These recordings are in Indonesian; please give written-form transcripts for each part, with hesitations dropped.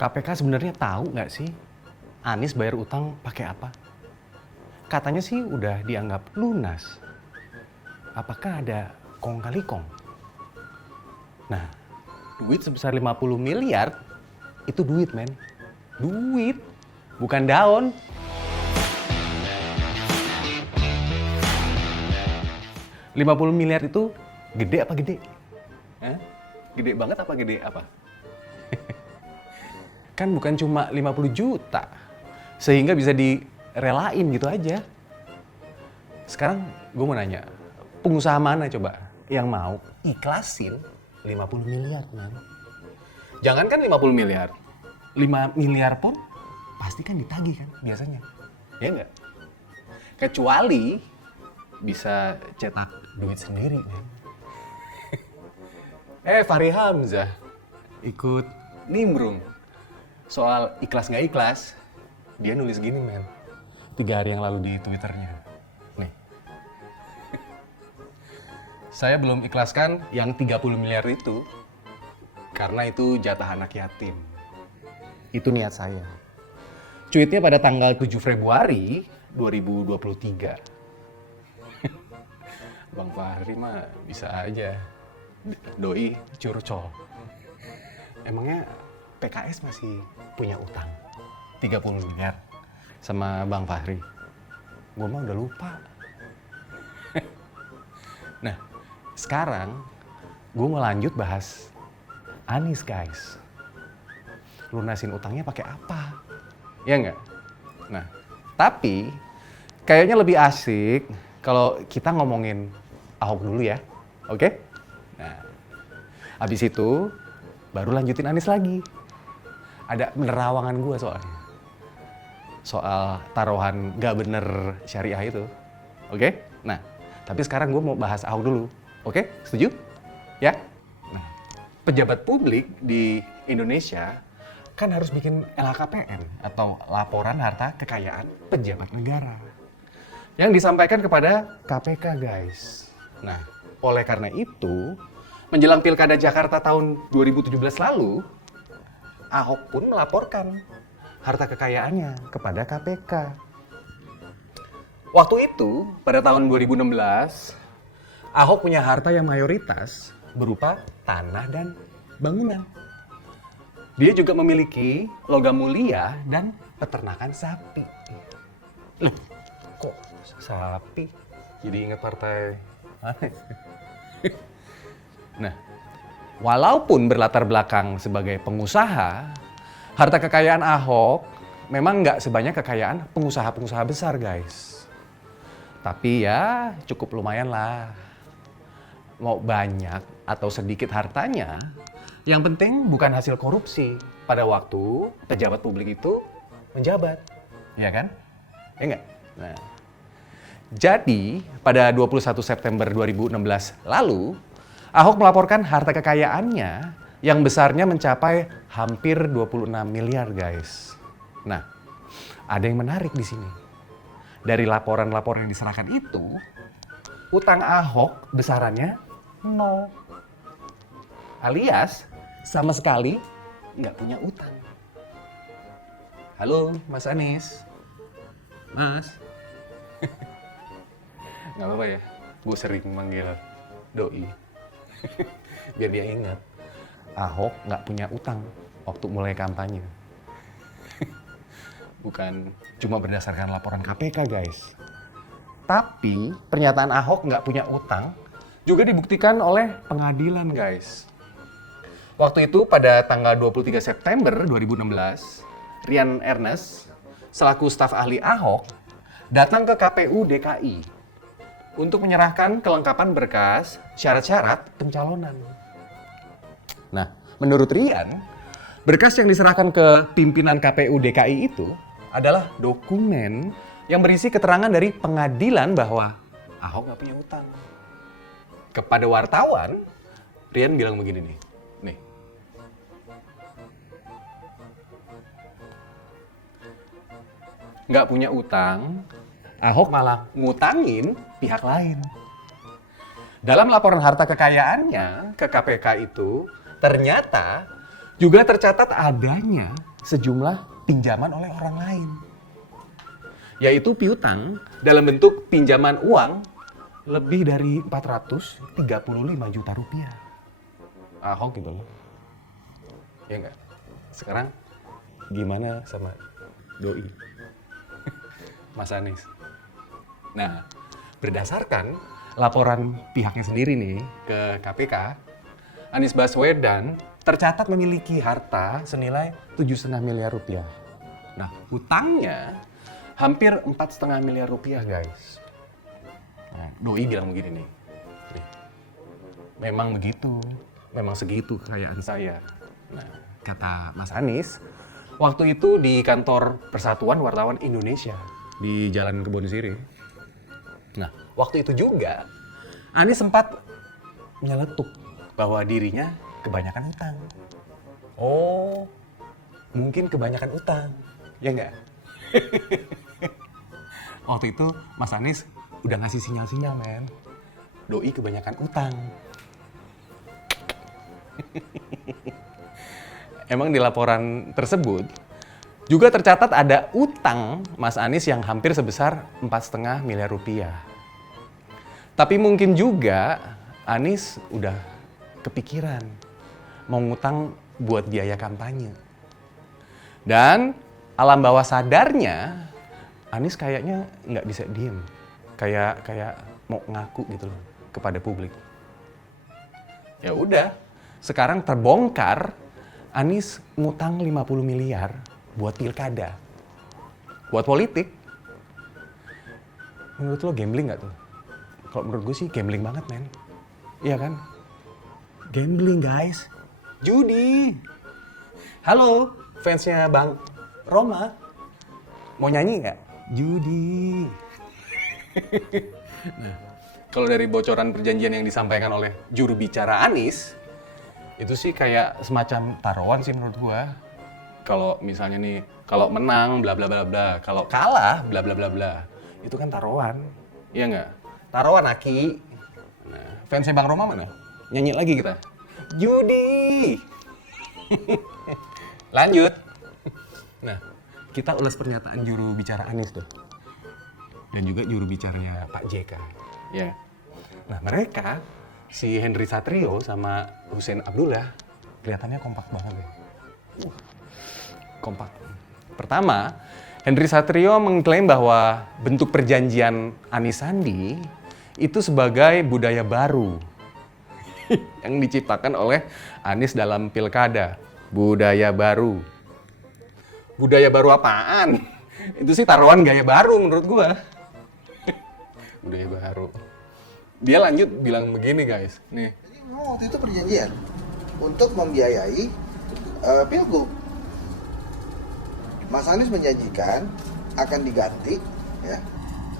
KPK sebenarnya tahu nggak sih Anies bayar utang pakai apa? Katanya sih udah dianggap lunas. Apakah ada kong kali kong? Nah, duit sebesar 50 miliar itu duit, men. Duit, bukan daun. $50 miliar itu gede apa gede? Hah? Gede banget apa gede apa? Kan bukan cuma 50 juta, sehingga bisa direlain gitu aja. Sekarang gue mau nanya, pengusaha mana coba yang mau ikhlasin 50 miliar, man? Jangankan 50 miliar, 5 miliar pun pasti kan ditagih kan biasanya, ya nggak? Kecuali bisa cetak duit sendiri, man. Fahri Hamzah ikut nimbrung soal ikhlas nggak ikhlas. Dia nulis gini, men, 3 hari yang lalu di Twitternya. Nih, saya belum ikhlaskan yang 30 miliar itu karena itu jatah anak yatim. Itu niat saya. Tweetnya pada tanggal 7 Februari 2023. Bang Fahri mah bisa aja doi curcol. Emangnya PKS masih punya utang 30 miliar sama Bang Fahri? Gue mah udah lupa. Nah, sekarang gue mau lanjut bahas Anies, guys. Lunasin utangnya pakai apa? Ya nggak? Nah, tapi kayaknya lebih asik kalau kita ngomongin Ahok dulu ya, oke? Nah, abis itu baru lanjutin Anies lagi. Ada penerawangan gue soalnya. Soal taruhan gak bener syariah itu. Oke? Nah, tapi sekarang gue mau bahas Ahok dulu. Oke? Setuju? Ya? Nah, pejabat publik di Indonesia kan harus bikin LHKPN atau laporan harta kekayaan pejabat negara. Yang disampaikan kepada KPK, guys. Nah, oleh karena itu, menjelang Pilkada Jakarta tahun 2017 lalu, Ahok pun melaporkan harta kekayaannya kepada KPK. Waktu itu, pada tahun 2016, Ahok punya harta yang mayoritas berupa tanah dan bangunan. Dia juga memiliki logam mulia dan peternakan sapi. Loh, kok sapi? Jadi ingat partai mana? Nah, walaupun berlatar belakang sebagai pengusaha, harta kekayaan Ahok memang nggak sebanyak kekayaan pengusaha-pengusaha besar, guys. Tapi ya cukup lumayan lah. Mau banyak atau sedikit hartanya, yang penting bukan hasil korupsi pada waktu pejabat publik itu menjabat. Iya kan? Ya nggak? Nah, jadi pada 21 September 2016 lalu, Ahok melaporkan harta kekayaannya yang besarnya mencapai hampir 26 miliar, guys. Nah, ada yang menarik di sini. Dari laporan-laporan yang diserahkan itu, utang Ahok besarannya 0. Alias, sama sekali nggak punya utang. Halo, Mas Anies. Mas. Nggak apa-apa ya, gue sering manggil doi. Biar dia ingat, Ahok nggak punya utang waktu mulai kampanye. Bukan cuma berdasarkan laporan KPK, guys. Tapi pernyataan Ahok nggak punya utang juga dibuktikan oleh pengadilan, guys. Waktu itu pada tanggal 23 September 2016, Rian Ernest, selaku staf ahli Ahok, datang ke KPU DKI untuk menyerahkan kelengkapan berkas syarat-syarat pencalonan. Nah, menurut Rian, berkas yang diserahkan ke pimpinan KPU DKI itu adalah dokumen yang berisi keterangan dari pengadilan bahwa Ahok nggak punya utang. Kepada wartawan, Rian bilang begini nih. Nggak punya utang, Ahok malah ngutangin pihak lain. Dalam laporan harta kekayaannya ke KPK itu, ternyata juga tercatat adanya sejumlah pinjaman oleh orang lain. Yaitu piutang dalam bentuk pinjaman uang lebih dari 435 juta rupiah. Ahok gitu loh. Ya enggak? Sekarang gimana sama doi? Mas Anies. Nah, berdasarkan laporan pihaknya sendiri nih ke KPK, Anies Baswedan tercatat memiliki harta senilai 7,5 miliar rupiah. Nah, hutangnya hampir 4,5 miliar rupiah, guys. Nah, doi bilang begini nih. Memang begitu, memang segitu kekayaan saya. Nah, kata Mas Anies, waktu itu di kantor Persatuan Wartawan Indonesia di Jalan Kebon Sirih. Nah, waktu itu juga Anies sempat nyeletuk bahwa dirinya kebanyakan utang. Oh, mungkin kebanyakan utang, ya nggak? Waktu itu Mas Anies udah ngasih sinyal-sinyal, men. Doi kebanyakan utang. Emang di laporan tersebut juga tercatat ada utang Mas Anies yang hampir sebesar 4,5 miliar rupiah. Tapi mungkin juga Anies udah kepikiran mau ngutang buat biaya kampanye. Dan alam bawah sadarnya Anies kayaknya nggak bisa diem. Kayak mau ngaku gitu loh kepada publik. Ya udah, sekarang terbongkar Anies ngutang 50 miliar buat pilkada. Buat politik. Menurut lo gambling nggak tuh? Kalau menurut gue sih gambling banget, men. Iya kan? Gambling, guys. Judi. Halo, fansnya Bang Roma. Mau nyanyi nggak? Judi. Nah, kalau dari bocoran perjanjian yang disampaikan oleh juru bicara Anies, itu sih kayak semacam taruhan sih menurut gua. Kalau misalnya nih, kalau menang bla bla bla bla, kalau kalah bla bla bla bla, itu kan taruhan, iya nggak? Taruhan Aki. Nah, fansnya Bang Roma mana? Nyanyi lagi kita. Judi. Lanjut. Nah, kita ulas pernyataan juru bicara Anies tuh. Dan juga juru bicaranya Pak JK. Ya. Nah, mereka, si Henry Satrio sama Hussein Abdullah, kelihatannya kompak banget ya. Kompak. Pertama, Henry Satrio mengklaim bahwa bentuk perjanjian Anies Sandi itu sebagai budaya baru yang diciptakan oleh Anies dalam pilkada. Budaya baru. Budaya baru apaan? Itu sih taruhan gaya baru menurut gua. Budaya baru. Dia lanjut bilang begini, guys. Nih. Jadi memang waktu itu perjanjian untuk membiayai pilgub. Mas Anies menjanjikan akan diganti ya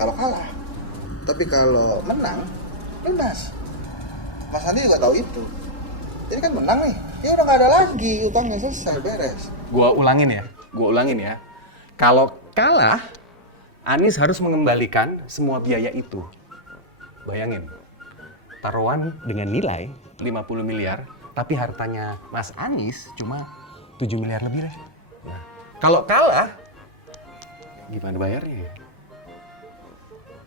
kalau kalah. Tapi kalau menang bebas. Mas Anies juga tahu itu. Jadi kan menang nih, ya udah nggak ada lagi, utangnya selesai, beres. Gua ulangin ya. Kalau kalah, Anies harus mengembalikan semua biaya itu. Bayangin, taruhan dengan nilai 50 miliar, tapi hartanya Mas Anies cuma 7 miliar lebih deh. Nah, kalau kalah, gimana bayarnya ya?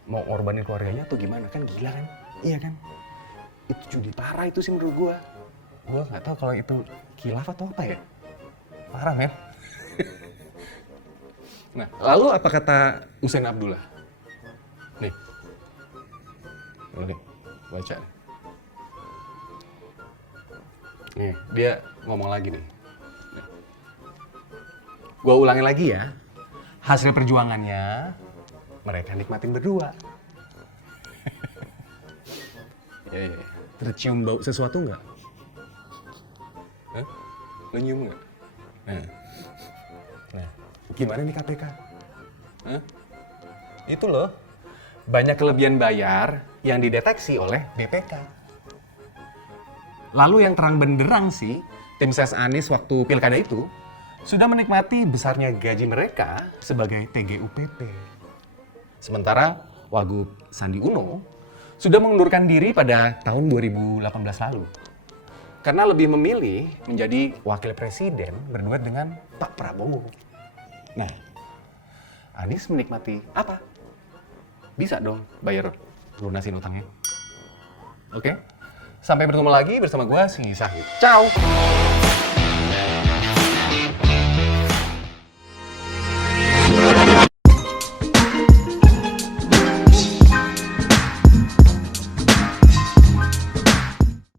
Mau ngorbanin keluarganya atau gimana? Kan gila kan? Iya kan? Itu judi parah itu sih menurut gua. Gua nggak tahu kalau itu khilaf atau apa ya. Parah, men. Nah, lalu apa kata Hussein Abdullah? Nih. Nih, baca. Nih, dia ngomong lagi nih. Gua ulangi lagi ya. Hasil perjuangannya mereka nikmatin berdua. Ya. Tercium bau sesuatu nggak? Hah? Lo nyium nggak? Nah, gimana nih KPK? Hah? Itu loh, banyak kelebihan bayar yang dideteksi oleh BPK. Lalu yang terang benderang sih, tim ses Anies waktu pilkada itu sudah menikmati besarnya gaji mereka sebagai TGUPP. Sementara Wagub Sandi Uno sudah mengundurkan diri pada tahun 2018 lalu. karena lebih memilih menjadi wakil presiden berduet dengan Pak Prabowo. Nah, Anies menikmati apa? Bisa dong bayar lunasin utangnya. Oke? Sampai bertemu lagi bersama gua si Sahid. Ciao!